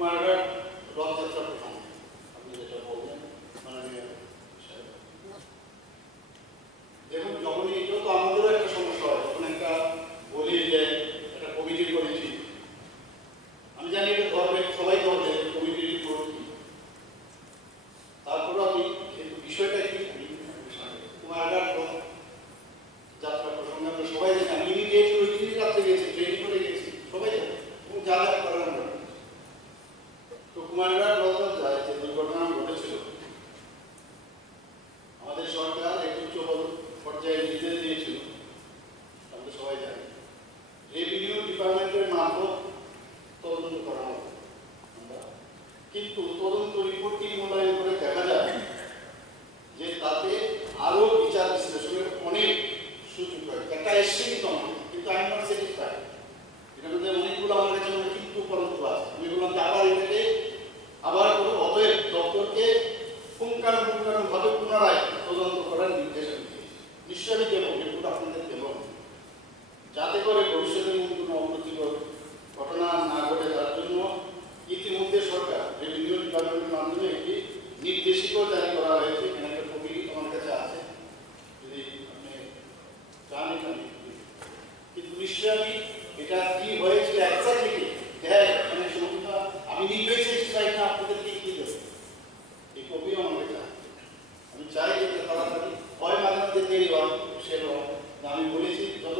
ಮಾಡಕ್ಕೆ কিন্তু তদন্ত রিপোর্টটি মূল্যায়ন করে দেখা যায় যে তাতে আরও বিচার বিশ্লেষণের অনেক সুযোগ রয়েছে একটা এসছে কিন্তু আমাদের, কিন্তু আই নট স্যাটিসফাইড এটার মধ্যে অনেকগুলো আমার কাছে মনে কিন্তু পরন্ত আছে। আমি আবার এটাকে, আবার কোনো অতএব দপ্তরকে পুঙ্খানুপুঙ্খানুভাবে পুনরায় তদন্ত করার নির্দেশ আমি দিয়েছি। নিশ্চয়ই আমি দেবো, রিপোর্ট আপনাদের দেবো ডিপার্টমেন্টের মাধ্যমে একটি নির্দেশিকাও জারি করা হয়েছে এখানে একটা কপি আমার কাছে আছে। যদি আপনি চান এখানে কিন্তু নিশ্চয়ই আমি এটা কি হয়েছিল একজাক্টলি হ্যাঁ মানে সমস্যা আমি নিজেই সেটিসফাই না আপনাদের কি দেবো। এই কপি আমার কাছে আমি চাই যে তাড়াতাড়ি হয় মাঝে মাঝে দেরি হয়, সে আমি বলেছি যত